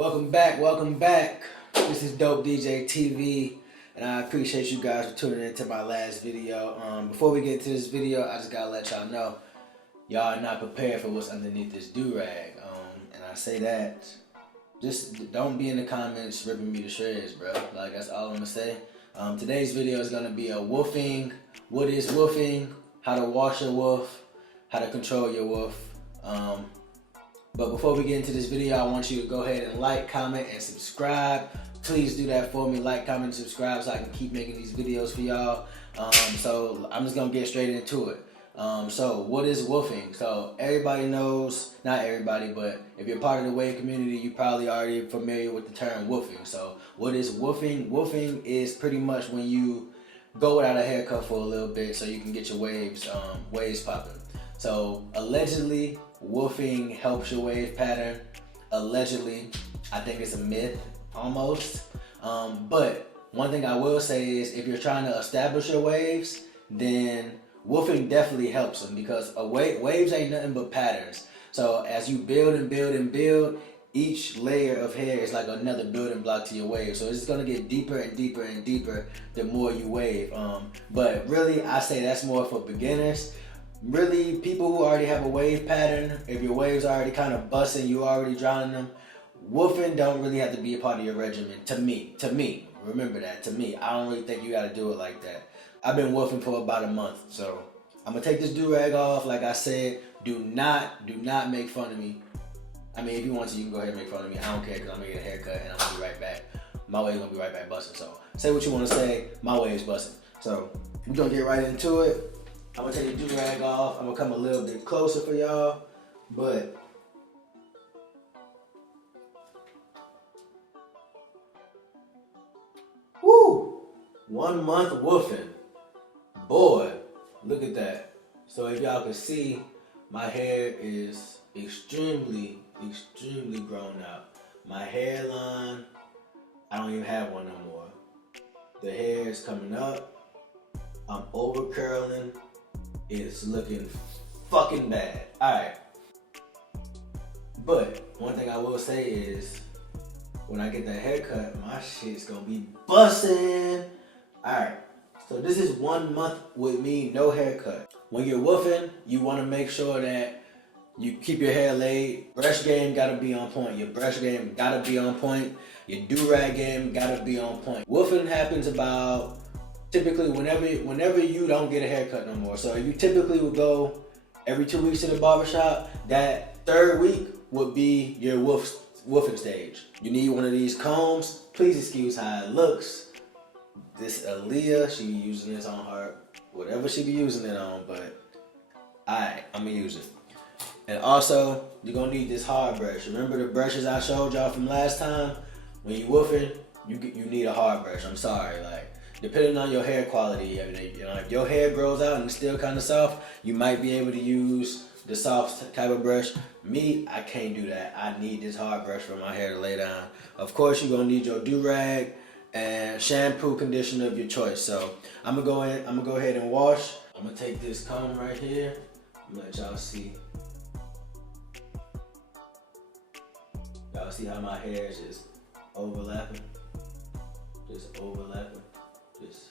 Welcome back. This is Dope DJ TV, and I appreciate you guys for tuning into my last video. Before we get into this video, I just gotta let y'all know, y'all are not prepared for what's underneath this do-rag. And I say that, just don't be in the comments ripping me to shreds, bro. Like, that's all I'm gonna say. Today's video is gonna be a woofing, what is woofing, how to wash your woof, how to control your woof. But before we get into this video, I want you to go ahead and like, comment, and subscribe. Please do that for me. Like, comment, and subscribe so I can keep making these videos for y'all. So I'm just gonna get straight into it. So what is woofing? So everybody knows, not everybody, but if you're part of the wave community, you probably already familiar with the term woofing. So what is woofing? Woofing is pretty much when you go without a haircut for a little bit so you can get your waves popping. So allegedly, woofing helps your wave pattern. Allegedly, I think it's a myth almost. But one thing I will say is if you're trying to establish your waves, then woofing definitely helps them because waves ain't nothing but patterns. So as you build and build and build, each layer of hair is like another building block to your wave. So it's gonna get deeper and deeper and deeper the more you wave. But really, I say that's more for beginners. Really, people who already have a wave pattern, if your waves are already kind of busting, you already drowning them, woofing don't really have to be a part of your regimen. To me, remember that, to me. I don't really think you gotta do it like that. I've been woofing for about a month, so I'm gonna take this do-rag off. Like I said, do not make fun of me. I mean, if you want to, you can go ahead and make fun of me. I don't care because I'm gonna get a haircut and I'm gonna be right back. My wave's gonna be right back busting, so say what you wanna say, my wave's busting. So we're gonna get right into it. I'm gonna take the do-rag off. I'm gonna come a little bit closer for y'all, but woo! 1 month woofing. Boy, look at that. So if y'all can see, my hair is extremely grown out. My hairline, I don't even have one no more. The hair is coming up. I'm over curling. It's looking fucking bad. Alright. But one thing I will say is when I get that haircut, my shit's gonna be bussin'. Alright. So this is 1 month with me, no haircut. When you're woofing, you wanna make sure that you keep your hair laid. Brush game gotta be on point. Your brush game gotta be on point. Your do-rag game gotta be on point. Woofing happens about typically whenever you don't get a haircut no more. So you typically would go every 2 weeks to the barbershop. That third week would be your woofing stage. You need one of these combs. Please excuse how it looks. This Aaliyah, she be using this on her, whatever she be using it on, but alright, I'm gonna use it. And also, you're gonna need this hard brush. Remember the brushes I showed y'all from last time? When you woofing, you need a hard brush. I'm sorry, like, depending on your hair quality, you know, if your hair grows out and it's still kind of soft, you might be able to use the soft type of brush. Me, I can't do that. I need this hard brush for my hair to lay down. Of course, you're gonna need your do-rag and shampoo, conditioner of your choice. So I'm gonna go ahead and wash. I'm gonna take this comb right here. I'm gonna let y'all see. Y'all see how my hair is just overlapping? Just overlapping. Just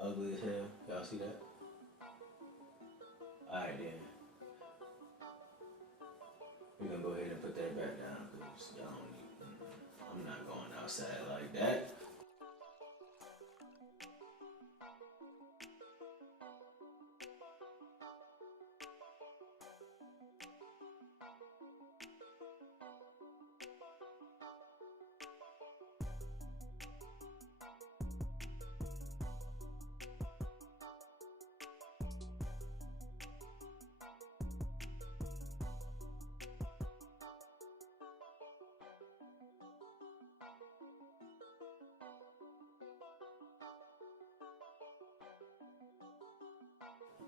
ugly as hell. Y'all see that? Alright then. We're gonna go ahead and put that back down because y'all don't need, I'm not going outside like that.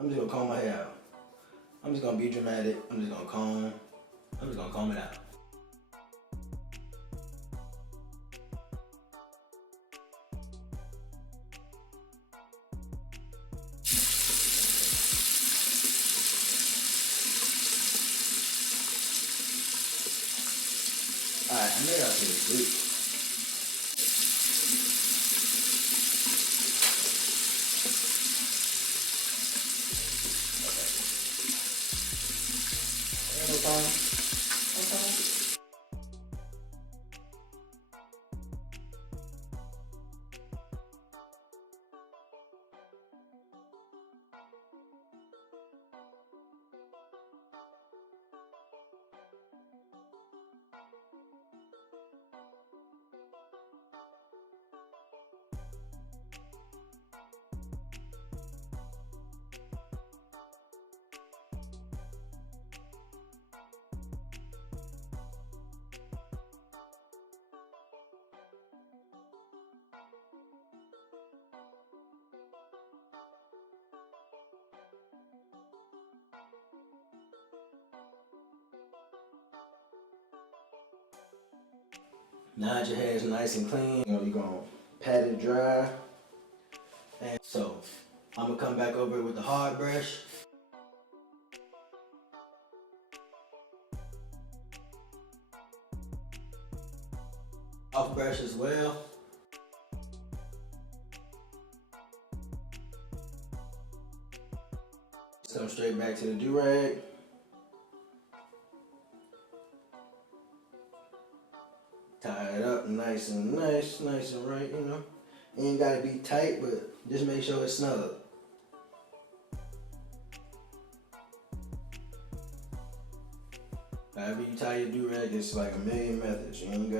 I'm just gonna comb my hair out. I'm just gonna be dramatic. I'm just gonna comb it out. Alright. I made out to the group. No problem. No problem. Now that your hair is nice and clean, you're gonna pat it dry. And so I'm gonna come back over it with the hard brush. Soft brush as well. Just come straight back to the do-rag. Tie it up nice and right, you know. It ain't gotta be tight, but just make sure it's snug. However you tie your do-rag, it's like a million methods. You ain't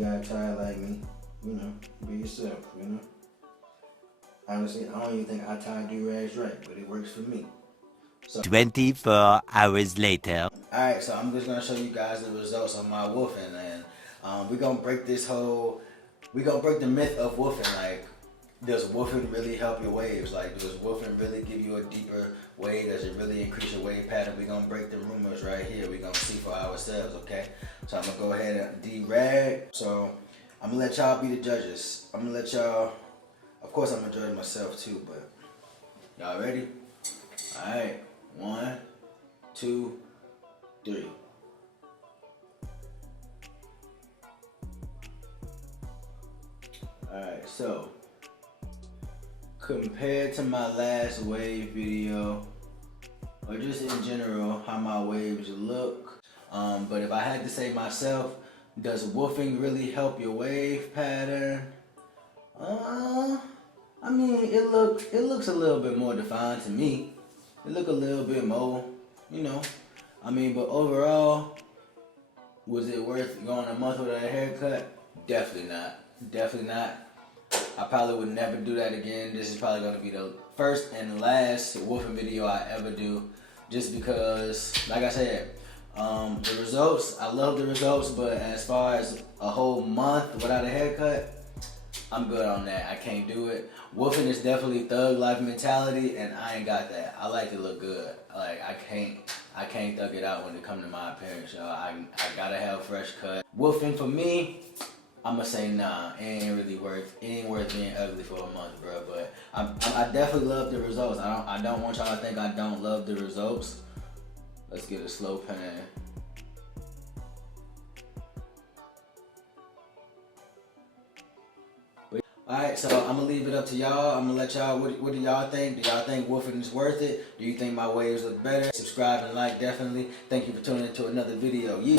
gotta tie it like me, you know, be yourself, you know. Honestly, I don't even think I tie do-rags right, but it works for me. So 24 hours later. Alright, so I'm just gonna show you guys the results of my woofing, and we're gonna break the myth of woofing. Like, does woofing really help your waves? Like, does woofing really give you a deeper wave? Does it really increase your wave pattern? We're gonna break the rumors right here. We're gonna see for ourselves, okay? So I'm gonna go ahead and de-rag. So I'm gonna let y'all be the judges. I'm gonna let y'all, of course I'm gonna judge myself too, but y'all ready? Alright, 1, 2, 3. Alright, so compared to my last wave video, or just in general, how my waves look. But if I had to say myself, does woofing really help your wave pattern? I mean, it looks a little bit more defined to me. It look a little bit more, you know. I mean, but overall, was it worth going a month without a haircut? Definitely not. Definitely not. I probably would never do that again. This is probably going to be the first and last woofing video I ever do. Just because, like I said, the results, I love the results, but as far as a whole month without a haircut, I'm good on that. I can't do it. Woofing is definitely thug life mentality, and I ain't got that. I like to look good. Like, I can't thug it out when it comes to my appearance, y'all. I gotta have a fresh cut. Woofing for me, I'ma say nah. It ain't worth being ugly for a month, bro. But I definitely love the results. I don't want y'all to think I don't love the results. Let's get a slow pan. Alright, so I'm gonna leave it up to y'all. I'm gonna let y'all, what do y'all think? Do y'all think woofing is worth it? Do you think my waves look better? Subscribe and like, definitely. Thank you for tuning into another video. Yee!